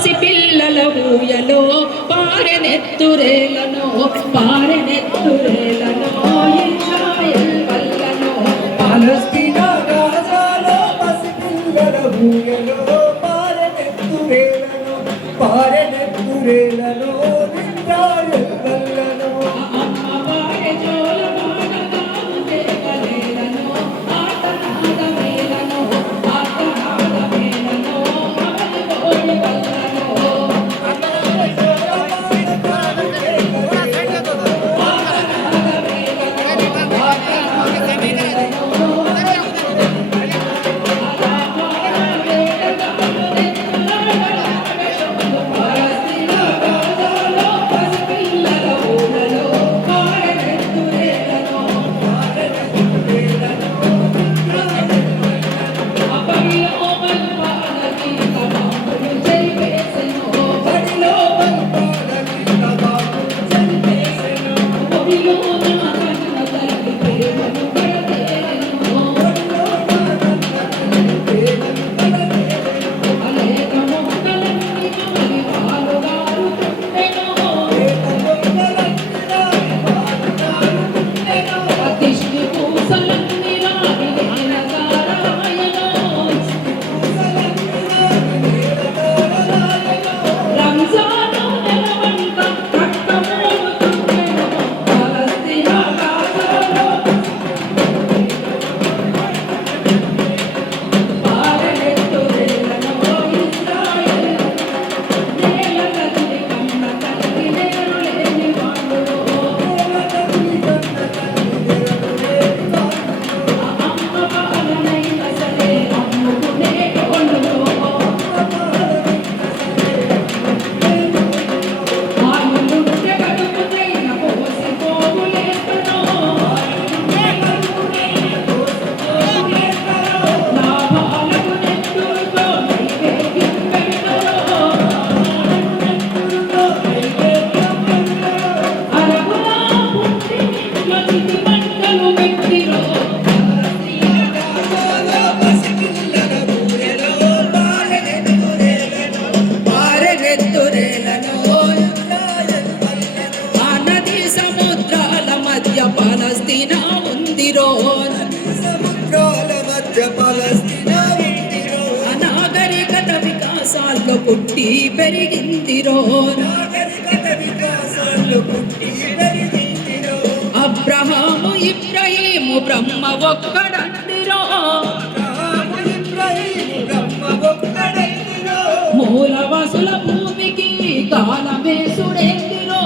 పసి పిల్లల ఊయలో పారెనెత్తురేలను పారెనెత్తురేలను ఇజ్రాయెల్ వల్లనో పాలస్తీనా గాజాలో పసి పిల్లల ఊయలో పారెనెత్తురేలను పారెనెత్తురేలను ఇజ్రాయెల్ వల్లనో పాలస్తీనా ఉందిరో సముద్రాల మధ్య పాలస్తీనా ఉందిరో అనాగరికత వికాసాల్లో పుట్టి పెరిగిందిరో నాగరికత వికాసాల్లో పుట్టి పెరిగిందిరో అబ్రహాము ఇబ్రహీము బ్రహ్మ ఒక్కడందిరో ఇబ్రాహీము బ్రహ్మ ఒక్కడందిరో మూలవాసుల భూమికి కాలమేసుడెందిరో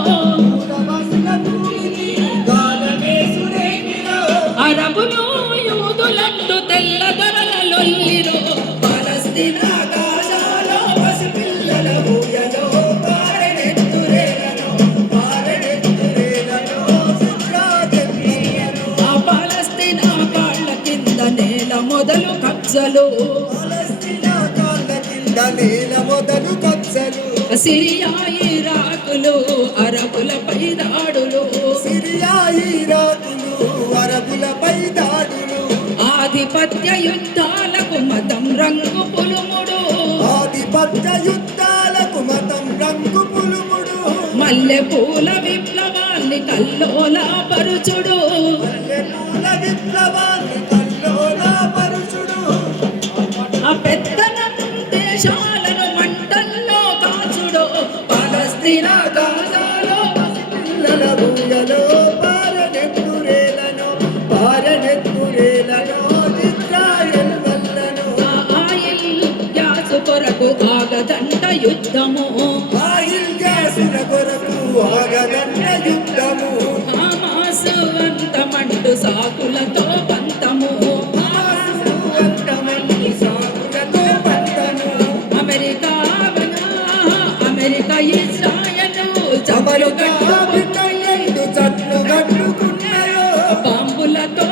అరబులు యూదులంటూ తెల్లదొరల లొల్లిరో పాలస్తీనా గాజాలో పసి పిల్లల ఊయలో పారెనెత్తురేలను పారెనెత్తురేలను ఇజ్రాయెల్ వల్లనో ఆ పాలస్తీనా కాళ్ళ కింద నేల మొదలు కబ్జలు పాలస్తీనా కాళ్ళ కింద నేల మొదలు కబ్జలు సిరియా ఇరాకులు అరబులపై దాడులు సిరియా ఇరాకులు అరబులపై దాడులు ఆధిపత్య యుద్ధాలకు మతం రంగు పులుముడు ఆధిపత్య యుద్ధాలకు మతం రంగు పులుముడు మల్లె పూల విప్లవాన్ని కల్లోలాపరుచుడు మల్లెపూల విప్లవాన్ని కల్లోలాపరుచుడు ఆ పెద్దనం దేశాలను మంటల్లో కాచుడు పాలస్తీనా గాజాలో పిల్లల ఊయలో పారెనెత్తురేలను పారెనెత్తురేలను ఇజ్రాయెల్ వల్లనో ఆయిల్ గ్యాసు కొరకు ఆగదంట యుద్ధము ఆయిల్ గ్యాసుల కొరకు ఆగదన్న యుద్ధము హమాసు అంతమంటూ సాకులతో పంతము అంతమంది సాగులతో పంతము అమెరికా ఇజ్రాయెలు చమరు బిడ్డలు చట్లు కట్టుకున్నాయో బాంబులతో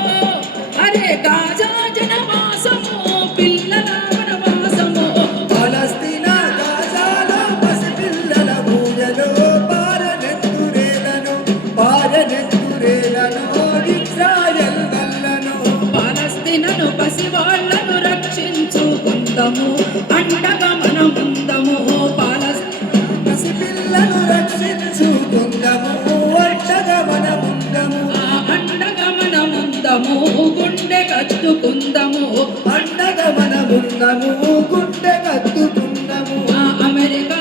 అరే గాజా జనవాసము పిల్లల వనవాసము పాలస్తీనా గాజాలో పసి పిల్లల ఊయలో పారెనెత్తురేలను పారెనెత్తురేలను ఇజ్రాయెల్ వల్లనో పాలస్తీనను పసివాళ్లను రక్షించుకుందాము అండగా మనముందము పాలస్తీనా నిలుచుకుందము అండగా మనముందము అండగా మనముందము గుండె కత్తుకుందము అండగా మనముందము గుండె కత్తుకుందము అమెరికా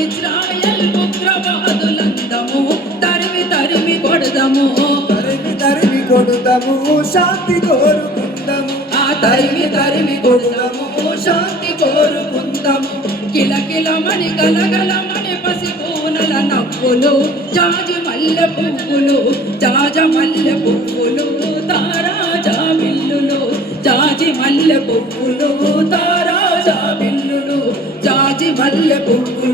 ఇజ్రాయెల్ ఉగ్రవాదులందము తరిమి తరిమి కొడదము తరిమి తరిమి కొడుదము శాంతి కోరుకుందము తరిమి తరిమి కొడదము శాంతి కోరుకుందము కిలకిలమని గలగలమని పసిపూనల నవ్వులు జాజి మల్లె పువ్వులు జాజమల్లె పువ్వులు తారాజా బిల్లులు జాజి మల్లె పువ్వులు తారాజా బిల్లులు జాజి మల్లె పువ్వులు